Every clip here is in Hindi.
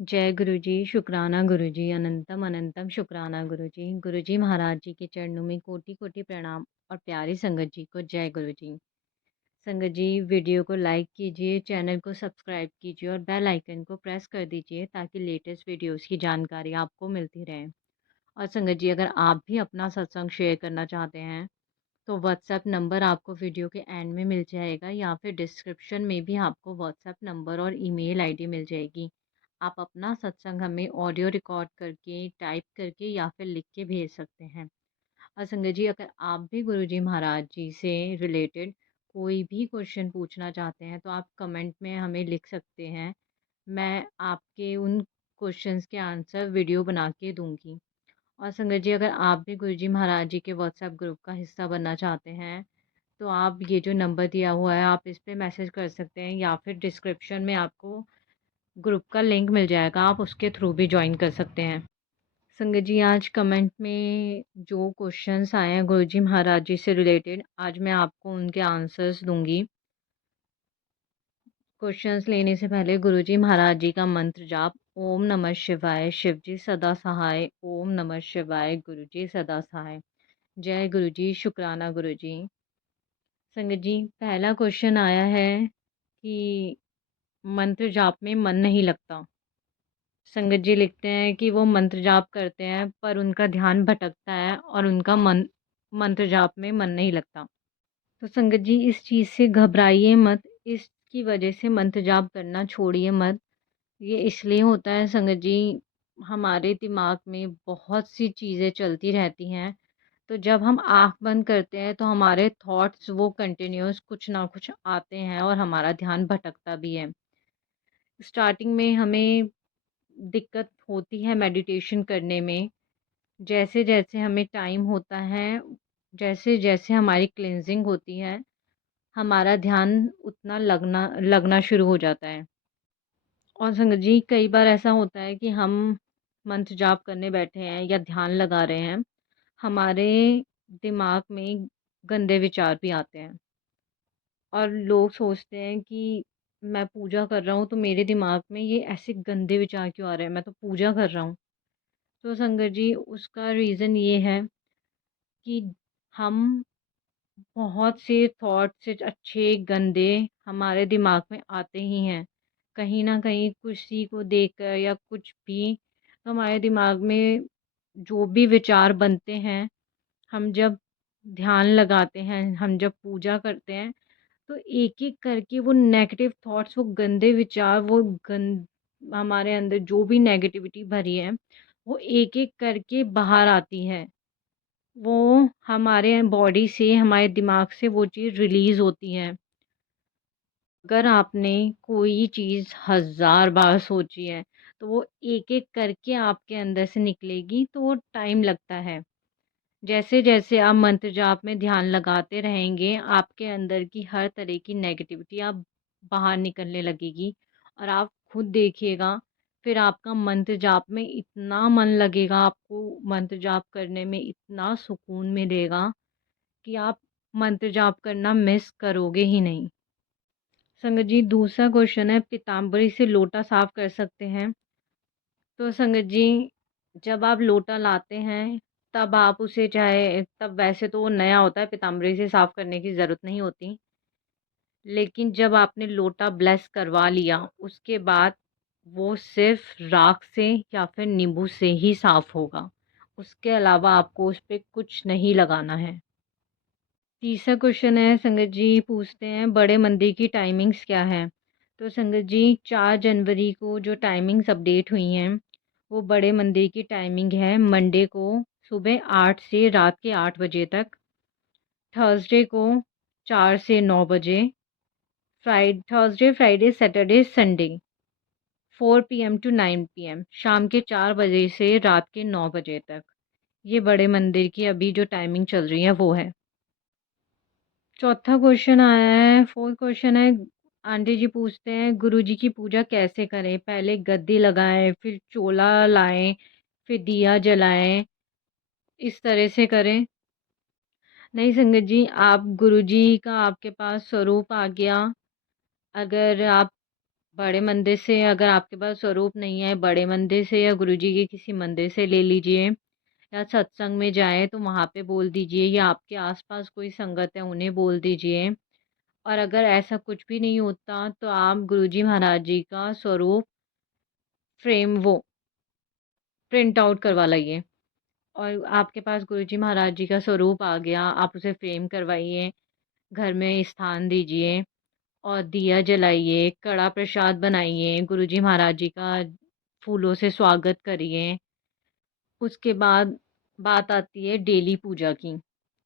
जय गुरुजी, शुक्राना गुरुजी, अनंतम अनंतम शुक्राना गुरुजी। गुरुजी महाराज जी के चरणों में कोटि-कोटि प्रणाम और प्यारी संगत जी को जय गुरुजी। संगत जी, वीडियो को लाइक कीजिए, चैनल को सब्सक्राइब कीजिए और बेल आइकन को प्रेस कर दीजिए ताकि लेटेस्ट वीडियोस की जानकारी आपको मिलती रहे। और संगत जी, अगर आप भी अपना सत्संग शेयर करना चाहते हैं, तो व्हाट्सएप नंबर आपको वीडियो के एंड में मिल जाएगा या फिर डिस्क्रिप्शन में भी आपको व्हाट्सएप नंबर और ईमेल आईडी मिल जाएगी। आप अपना सत्संग हमें ऑडियो रिकॉर्ड करके, टाइप करके या फिर लिख के भेज सकते हैं। और संगत जी, अगर आप भी गुरुजी महाराज जी से रिलेटेड कोई भी क्वेश्चन पूछना चाहते हैं, तो आप कमेंट में हमें लिख सकते हैं। मैं आपके उन क्वेश्चंस के आंसर वीडियो बना के दूँगी। और संगत जी, अगर आप भी गुरुजी महाराज जी के व्हाट्सएप ग्रुप का हिस्सा बनना चाहते हैं, तो आप ये जो नंबर दिया हुआ है, आप इस पे मैसेज कर सकते हैं या फिर डिस्क्रिप्शन में आपको ग्रुप का लिंक मिल जाएगा, आप उसके थ्रू भी जॉइन कर सकते हैं। संगत जी, आज कमेंट में जो क्वेश्चंस आए हैं गुरुजी महाराज जी से रिलेटेड, आज मैं आपको उनके आंसर्स दूँगी। क्वेश्चंस लेने से पहले गुरुजी महाराज जी का मंत्र जाप। ओम नमः शिवाय, शिव जी सदा सहाय। ओम नमः शिवाय, गुरु जी सदा सहाय। जय गुरु जी, शुक्राना गुरु जी। संगत जी, पहला क्वेश्चन आया है कि मंत्र जाप में मन नहीं लगता। संगत जी लिखते हैं कि वो मंत्र जाप करते हैं पर उनका ध्यान भटकता है और उनका मन मंत्र जाप में मन नहीं लगता। तो संगत जी, इस चीज़ से घबराइए मत, इसकी वजह से मंत्र जाप करना छोड़िए मत। ये इसलिए होता है संगत जी, हमारे दिमाग में बहुत सी चीज़ें चलती रहती हैं। तो जब हम आँख बंद करते हैं तो हमारे थॉट्स वो कंटिन्यूअस कुछ ना कुछ आते हैं और हमारा ध्यान भटकता भी है। स्टार्टिंग में हमें दिक्कत होती है मेडिटेशन करने में। जैसे-जैसे हमें टाइम होता है, जैसे-जैसे हमारी क्लींजिंग होती है, हमारा ध्यान उतना लगना लगना शुरू हो जाता है। और संगत जी, कई बार ऐसा होता है कि हम मंत्र जाप करने बैठे हैं या ध्यान लगा रहे हैं, हमारे दिमाग में गंदे विचार भी आते हैं और लोग सोचते हैं कि मैं पूजा कर रहा हूँ तो मेरे दिमाग में ये ऐसे गंदे विचार क्यों आ रहे हैं, मैं तो पूजा कर रहा हूँ। तो संगत जी, उसका रीज़न ये है कि हम बहुत से थॉट्स से अच्छे गंदे हमारे दिमाग में आते ही हैं। कहीं न कहीं किसी को देखकर या कुछ भी हमारे दिमाग में जो भी विचार बनते हैं, हम जब ध्यान लगाते हैं, हम जब पूजा करते हैं, तो एक-एक करके वो नेगेटिव थॉट्स, वो गंदे विचार, वो हमारे अंदर जो भी नेगेटिविटी भरी है, वो एक-एक करके बाहर आती है। वो हमारे बॉडी से, हमारे दिमाग से वो चीज़ रिलीज़ होती है। अगर आपने कोई चीज़ हज़ार बार सोची है, तो वो एक-एक करके आपके अंदर से निकलेगी, तो वो टाइम लगता है। जैसे-जैसे आप मंत्र जाप में ध्यान लगाते रहेंगे, आपके अंदर की हर तरह की नेगेटिविटी आप बाहर निकलने लगेगी और आप खुद देखिएगा, फिर आपका मंत्र जाप में इतना मन लगेगा, आपको मंत्र जाप करने में इतना सुकून मिलेगा कि आप मंत्र जाप करना मिस करोगे ही नहीं। संगत जी, दूसरा क्वेश्चन है, पीताम्बरी से लोटा साफ कर सकते हैं? तो संगत जी, जब आप लोटा लाते हैं, तब आप उसे चाहे तब वैसे तो वो नया होता है, पीताम्बरी से साफ करने की ज़रूरत नहीं होती। लेकिन जब आपने लोटा ब्लेस करवा लिया, उसके बाद वो सिर्फ़ राख से या फिर नींबू से ही साफ होगा। उसके अलावा आपको उस पे कुछ नहीं लगाना है। तीसरा क्वेश्चन है, संगत जी पूछते हैं, बड़े मंदिर की टाइमिंग्स क्या है? तो संगत जी, 4 जनवरी को जो टाइमिंग्स अपडेट हुई हैं, वो बड़े मंदिर की टाइमिंग है मंडे को सुबह 8 से रात के 8 बजे तक, थर्सडे को 4 से 9 बजे, Thursday, Friday, Saturday, Sunday 4 PM to 9 PM, शाम के 4 बजे से रात के 9 बजे तक। ये बड़े मंदिर की अभी जो टाइमिंग चल रही है वो है। चौथा क्वेश्चन आया है, फोर्थ क्वेश्चन है, आंटी जी पूछते हैं, गुरुजी की पूजा कैसे करें? पहले गद्दी लगाएं, फिर चोला लाएं, फिर दिया जलाएं, इस तरह से करें? नहीं संगत जी, आप गुरुजी का आपके पास स्वरूप आ गया, अगर आप बड़े मंदिर से अगर आपके पास स्वरूप नहीं है, बड़े मंदिर से या गुरुजी के किसी मंदिर से ले लीजिए, या सत्संग में जाएँ तो वहाँ पे बोल दीजिए, या आपके आस-पास कोई संगत है उन्हें बोल दीजिए। और अगर ऐसा कुछ भी नहीं होता तो आप गुरुजी महाराज जी का स्वरूप फ्रेम वो प्रिंट आउट करवा लाइए। और आपके पास गुरुजी महाराज जी का स्वरूप आ गया, आप उसे फ्रेम करवाइए, घर में स्थान दीजिए और दिया जलाइए, कड़ा प्रसाद बनाइए, गुरुजी महाराज जी का फूलों से स्वागत करिए। उसके बाद बात आती है डेली पूजा की।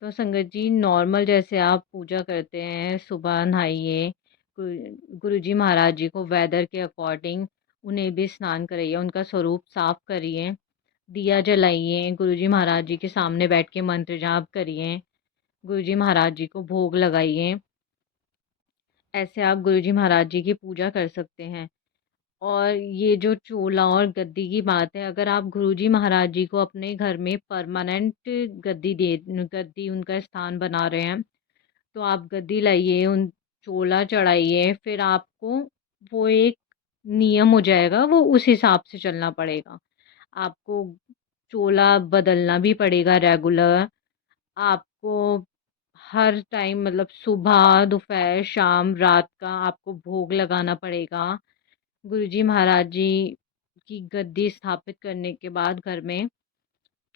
तो संगत जी, नॉर्मल जैसे आप पूजा करते हैं, सुबह नहाइए, गुरुजी महाराज जी को वेदर के अकॉर्डिंग उन्हें भी स्नान कराइए, उनका स्वरूप साफ करिए, दिया जलाइए, गुरुजी महाराज जी के सामने बैठ के मंत्र जाप करिए, गुरुजी महाराज जी को भोग लगाइए। ऐसे आप गुरुजी महाराज जी की पूजा कर सकते हैं। और ये जो चोला और गद्दी की बात है, अगर आप गुरुजी महाराज जी को अपने घर में परमानेंट गद्दी उनका स्थान बना रहे हैं, तो आप गद्दी लाइए, उन चोला चढ़ाइए, फिर आपको वो एक नियम हो जाएगा, वो उस हिसाब से चलना पड़ेगा। आपको चोला बदलना भी पड़ेगा रेगुलर, आपको हर टाइम मतलब सुबह, दोपहर, शाम, रात का आपको भोग लगाना पड़ेगा। गुरुजी महाराज जी की गद्दी स्थापित करने के बाद घर में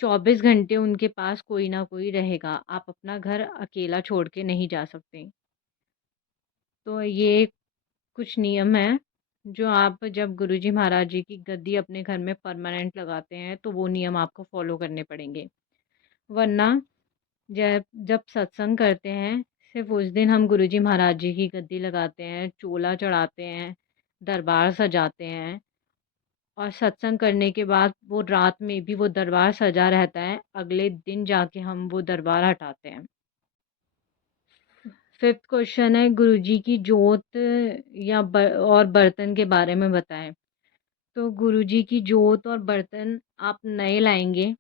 24 घंटे उनके पास कोई ना कोई रहेगा। आप अपना घर अकेला छोड़ के नहीं जा सकते। तो ये कुछ नियम हैं, जो आप जब गुरुजी महाराज जी की गद्दी अपने घर में परमानेंट लगाते हैं, तो वो नियम आपको फ़ॉलो करने पड़ेंगे। वरना जब जब सत्संग करते हैं, सिर्फ़ उस दिन हम गुरुजी महाराज जी की गद्दी लगाते हैं, चोला चढ़ाते हैं, दरबार सजाते हैं। और सत्संग करने के बाद वो रात में भी वो दरबार सजा रहता है, अगले दिन जाके हम वो दरबार हटाते हैं। 5th क्वेश्चन है, गुरुजी की जोत या और बर्तन के बारे में बताएँ। तो गुरुजी की जोत और बर्तन आप नए लाएँगे।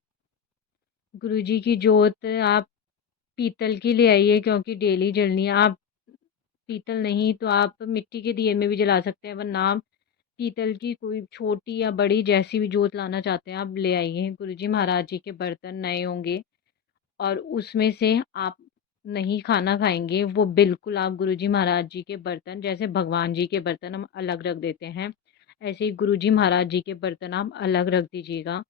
गुरुजी की जोत आप पीतल की ले आइए, क्योंकि डेली जलनी है। आप पीतल नहीं तो आप मिट्टी के दिए में भी जला सकते हैं, वरना आप पीतल की कोई छोटी या बड़ी जैसी भी जोत लाना चाहते हैं, आप ले आइए। गुरुजी महाराज जी के बर्तन नए होंगे और उसमें से आप नहीं खाना खाएँगे, वो बिल्कुल आप गुरुजी महाराज जी के बर्तन, जैसे भगवान जी के बर्तन हम अलग रख देते हैं, ऐसे ही गुरुजी महाराज जी के बर्तन आप अलग रख दीजिएगा।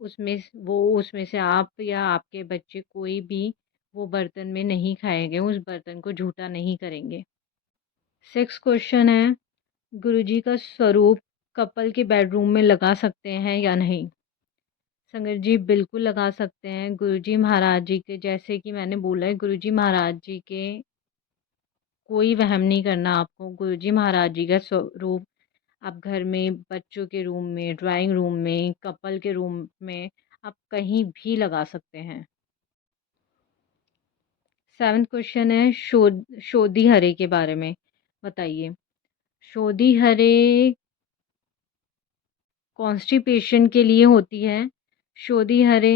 उसमें से आप या आपके बच्चे कोई भी वो बर्तन में नहीं खाएँगे, उस बर्तन को झूठा नहीं करेंगे। 6th क्वेश्चन है, गुरुजी का स्वरूप कपल के बेडरूम में लगा सकते हैं या नहीं? संगत जी, बिल्कुल लगा सकते हैं। गुरुजी महाराज जी के, जैसे कि मैंने बोला है, गुरुजी महाराज जी के कोई वहम नहीं करना आपको। गुरुजी महाराज जी का स्वरूप आप घर में, बच्चों के रूम में, ड्राइंग रूम में, कपल के रूम में, आप कहीं भी लगा सकते हैं। 7th क्वेश्चन है, शोधी हरे के बारे में बताइए। शोधी हरे कॉन्स्टिपेशन के लिए होती है। शोधी हरे,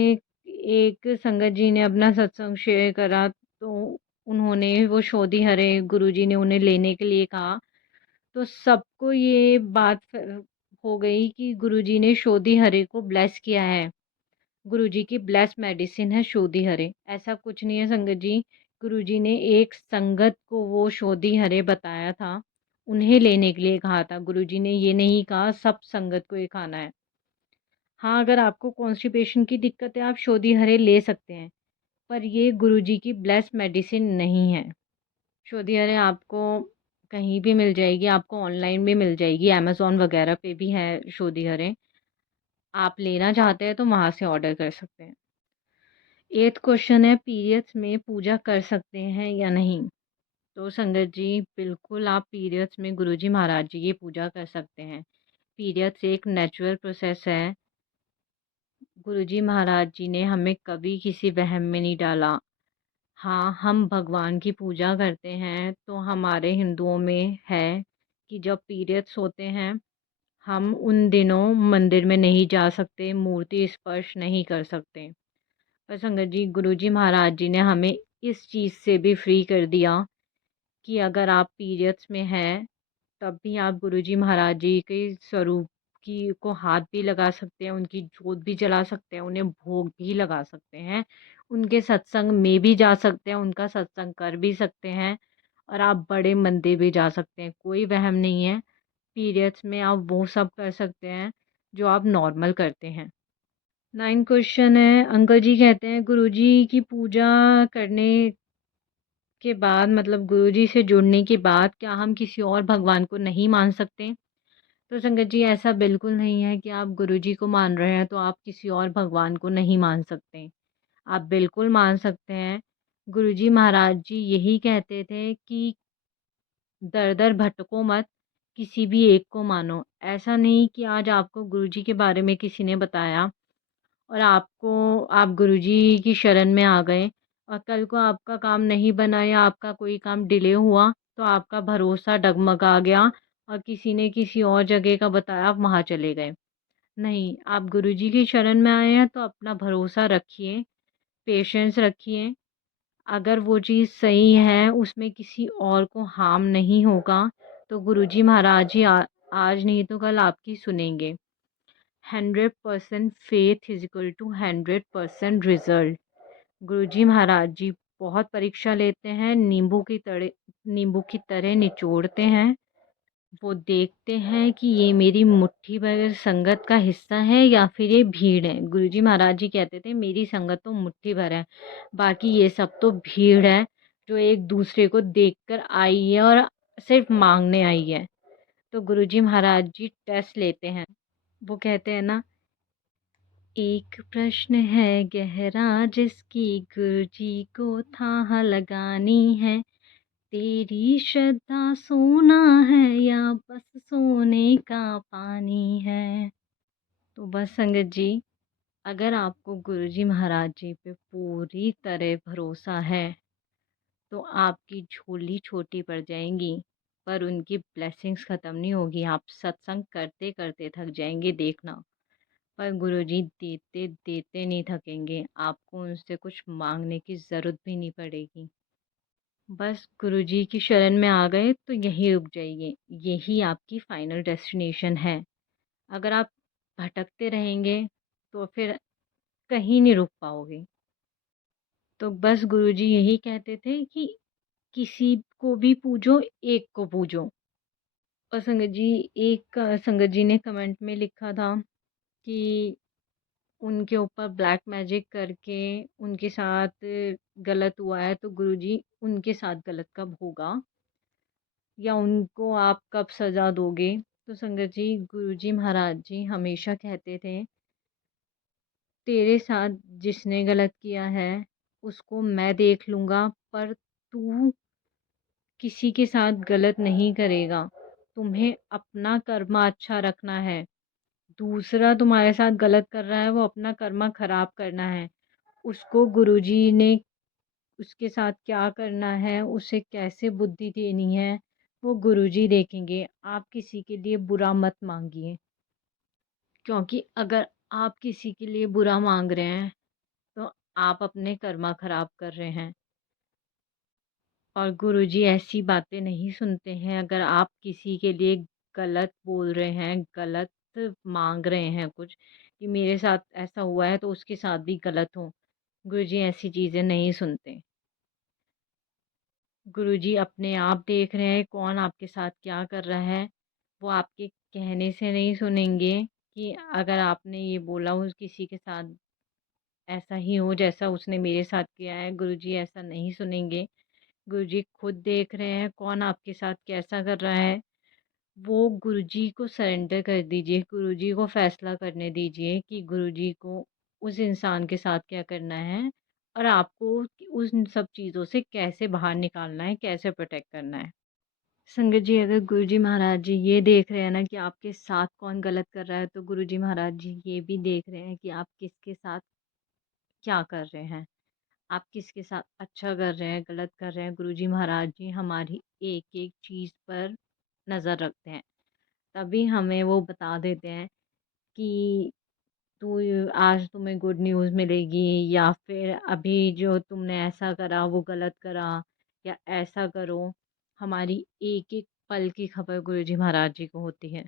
एक संगत जी ने अपना सत्संग शेयर करा, तो उन्होंने वो शोधी हरे गुरुजी ने उन्हें लेने के लिए कहा। तो सबको ये बात हो गई कि गुरुजी ने शोधी हरे को ब्लेस किया है। गुरुजी की ब्लेस मेडिसिन है शोधी हरे। ऐसा कुछ नहीं है संगत जी। गुरुजी ने एक संगत को वो शोधी हरे बताया था, उन्हें लेने के लिए कहा था। गुरुजी ने ये नहीं कहा सब संगत को ये खाना है। हाँ, अगर आपको कॉन्स्टिपेशन की दिक्कत है, आप शोधी हरे ले सकते हैं, पर ये गुरुजी की ब्लेस मेडिसिन नहीं है। शोधी हरे आपको कहीं भी मिल जाएगी, आपको ऑनलाइन भी मिल जाएगी, अमेज़न वगैरह पे भी है शोधी हरे। आप लेना चाहते हैं तो वहाँ से ऑर्डर कर सकते हैं। 8th क्वेश्चन है, पीरियड्स में पूजा कर सकते हैं या नहीं? तो संगत जी, बिल्कुल आप पीरियड्स में गुरुजी महाराज जी की पूजा कर सकते हैं। पीरियड्स एक नेचुरल प्रोसेस है। गुरुजी महाराज जी ने हमें कभी किसी वहम में नहीं डाला। हाँ, हम भगवान की पूजा करते हैं, तो हमारे हिंदुओं में है कि जब पीरियड्स होते हैं, हम उन दिनों मंदिर में नहीं जा सकते, मूर्ति स्पर्श नहीं कर सकते। पर संगत जी, गुरुजी महाराज जी ने हमें इस चीज़ से भी फ्री कर दिया कि अगर आप पीरियड्स में हैं, तब भी आप गुरुजी महाराज जी के स्वरूप की को हाथ भी लगा सकते हैं, उनकी जोत भी जला सकते हैं, उन्हें भोग भी लगा सकते हैं, उनके सत्संग में भी जा सकते हैं, उनका सत्संग कर भी सकते हैं और आप बड़े मंदिर भी जा सकते हैं, कोई वहम नहीं है। पीरियड्स में आप वो सब कर सकते हैं, जो आप नॉर्मल करते हैं। 9 क्वेश्चन है, अंकल जी कहते हैं गुरुजी की पूजा करने के बाद मतलब गुरुजी से जुड़ने के बाद क्या हम किसी और भगवान को नहीं मान सकते? तो संगत जी ऐसा बिल्कुल नहीं है कि आप गुरुजी को मान रहे हैं तो आप किसी और भगवान को नहीं मान सकते। आप बिल्कुल मान सकते हैं। गुरुजी महाराज जी यही कहते थे कि दर-दर भटको मत, किसी भी एक को मानो। ऐसा नहीं कि आज आपको गुरुजी के बारे में किसी ने बताया और आप गुरुजी की शरण में आ गए और कल को आपका काम नहीं बना या आपका कोई काम डिले हुआ, तो आपका भरोसा डगमगा गया और किसी ने किसी और जगह का बताया, आप वहाँ चले गए। नहीं, आप गुरुजी की शरण में आए हैं तो अपना भरोसा रखिए, पेशेंस रखिए। अगर वो चीज़ सही है, उसमें किसी और को हार्म नहीं होगा, तो गुरुजी महाराज ही आज नहीं तो कल आपकी सुनेंगे। 100% faith is equal to 100% result. Guruji Maharaj ji बहुत परीक्षा लेते हैं, नींबू की तरह निचोड़ते हैं। वो देखते हैं कि ये मेरी मुट्ठी भर संगत का हिस्सा है या फिर ये भीड़ है। गुरुजी महाराज जी कहते थे मेरी संगत तो मुट्ठी भर है, बाकी ये सब तो भीड़ है जो एक दूसरे को देखकर आई है और सिर्फ मांगने आई है। तो गुरुजी महाराज जी टेस्ट लेते हैं। वो कहते हैं ना, एक प्रश्न है गहरा जिसकी गुरुजी को थाह लगानी है, तेरी श्रद्धा सोना है या बस सोने का पानी है। तो बस संगत जी, अगर आपको गुरुजी महाराज जी पे पूरी तरह भरोसा है तो आपकी झोली छोटी पड़ जाएंगी पर उनकी ब्लेसिंग्स ख़त्म नहीं होगी। आप सत्संग करते करते थक जाएंगे देखना, पर गुरुजी देते देते नहीं थकेंगे। आपको उनसे कुछ मांगने की ज़रूरत भी नहीं पड़ेगी। बस गुरुजी की शरण में आ गए तो यहीं रुक जाइए, यही आपकी फाइनल डेस्टिनेशन है। अगर आप भटकते रहेंगे तो फिर कहीं नहीं रुक पाओगे। तो बस गुरुजी यही कहते थे कि किसी को भी पूजो, एक को पूजो। और संगत जी ने कमेंट में लिखा था कि उनके ऊपर ब्लैक मैजिक करके उनके साथ गलत हुआ है, तो गुरुजी उनके साथ गलत कब होगा या उनको आप कब सज़ा दोगे? तो संगत जी, गुरुजी महाराज जी हमेशा कहते थे, तेरे साथ जिसने गलत किया है, उसको मैं देख लूँगा, पर तू किसी के साथ गलत नहीं करेगा। तुम्हें अपना कर्मा अच्छा रखना है। दूसरा तुम्हारे साथ गलत कर रहा है, वो अपना कर्मा ख़राब करना है। उसको गुरुजी ने उसके साथ क्या करना है, उसे कैसे बुद्धि देनी है, वो गुरुजी देखेंगे। आप किसी के लिए बुरा मत माँगिए, क्योंकि अगर आप किसी के लिए बुरा माँग रहे हैं, तो आप अपने कर्मा ख़राब कर रहे हैं। और गुरुजी ऐसी बातें नहीं सुनते हैं। अगर आप किसी के लिए गलत बोल रहे हैं, गलत माँग रहे हैं कुछ, कि मेरे साथ ऐसा हुआ है तो उसके साथ भी गलत हो, गुरुजी ऐसी चीज़ें नहीं सुनते। गुरुजी अपने आप देख रहे हैं कौन आपके साथ क्या कर रहा है। वो आपके कहने से नहीं सुनेंगे कि अगर आपने ये बोला उस किसी के साथ ऐसा ही हो जैसा उसने मेरे साथ किया है, गुरुजी ऐसा नहीं सुनेंगे। गुरुजी खुद देख रहे हैं कौन आपके साथ कैसा कर रहा है। वो गुरुजी को सरेंडर कर दीजिए, गुरुजी को फ़ैसला करने दीजिए कि गुरुजी को उस इंसान के साथ क्या करना है और आपको उन सब चीज़ों से कैसे बाहर निकालना है, कैसे प्रोटेक्ट करना है। संगत जी, अगर गुरुजी महाराज जी ये देख रहे हैं ना कि आपके साथ कौन गलत कर रहा है, तो गुरुजी महाराज जी ये भी देख रहे हैं कि आप किसके साथ क्या कर रहे हैं। आप किसके साथ अच्छा कर रहे हैं, गलत कर रहे हैं। गुरुजी महाराज जी हमारी एक-एक चीज़ पर नज़र रखते हैं। तभी हमें वो बता देते हैं कि तू आज तुम्हें गुड न्यूज़ मिलेगी या फिर अभी जो तुमने ऐसा करा वो गलत करा या ऐसा करो। हमारी एक-एक पल की खबर गुरुजी महाराज जी को होती है।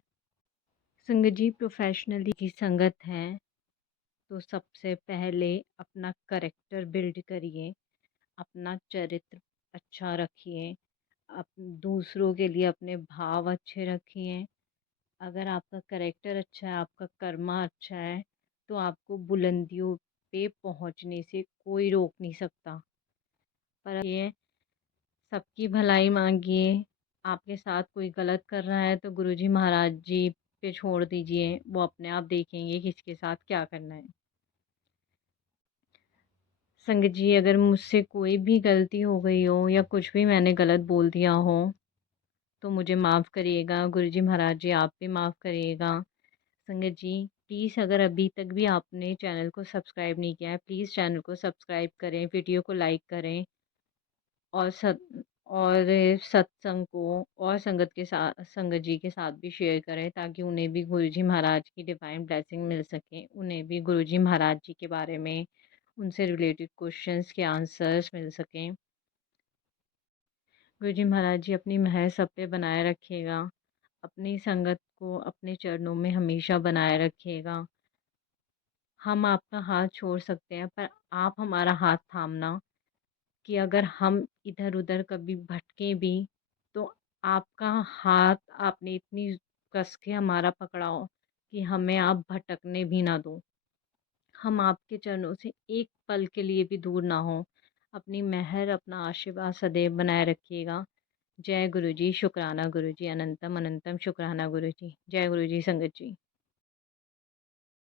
संगत जी, प्रोफ़ेशनली की संगत है, तो सबसे पहले अपना करैक्टर बिल्ड करिए, अपना चरित्र अच्छा रखिए, अप दूसरों के लिए अपने भाव अच्छे रखिए। अगर आपका करैक्टर अच्छा है, आपका कर्मा अच्छा है, तो आपको बुलंदियों पे पहुँचने से कोई रोक नहीं सकता। पर ये सबकी भलाई माँगिए, आपके साथ कोई गलत कर रहा है तो गुरुजी महाराज जी पे छोड़ दीजिए, वो अपने आप देखेंगे किसके साथ क्या करना है। संगत जी, अगर मुझसे कोई भी गलती हो गई हो या कुछ भी मैंने गलत बोल दिया हो, तो मुझे माफ़ करिएगा। गुरुजी महाराज जी आप भी माफ़ करिएगा। संगत जी, प्लीज़ अगर अभी तक भी आपने चैनल को सब्सक्राइब नहीं किया है, प्लीज़ चैनल को सब्सक्राइब करें, वीडियो को लाइक करें और और सत्संग को और संगत के साथ संगत जी के साथ भी शेयर करें, ताकि उन्हें भी गुरुजी महाराज की डिवाइन ब्लेसिंग मिल सके। उन्हें भी गुरुजी महाराज जी के बारे में, उनसे रिलेटेड क्वेश्चंस के आंसर्स मिल सकें। गुरुजी महाराज जी अपनी मेहर सब पे बनाए रखिएगा। अपनी संगत को अपने चरणों में हमेशा बनाए रखिएगा। हम आपका हाथ छोड़ सकते हैं, पर आप हमारा हाथ थामना, कि अगर हम इधर-उधर कभी भटकें भी, तो आपका हाथ आपने इतनी कस के हमारा पकड़ा हो कि हमें आप भटकने भी ना दो। हम आपके चरणों से एक पल के लिए भी दूर ना हों। अपनी मेहर, अपना आशीर्वाद सदैव बनाए रखिएगा। जय गुरु जी, शुक्राना गुरु जी, अनंतम अनंतम शुक्राना गुरु जी। जय गुरु जी, संगत जी।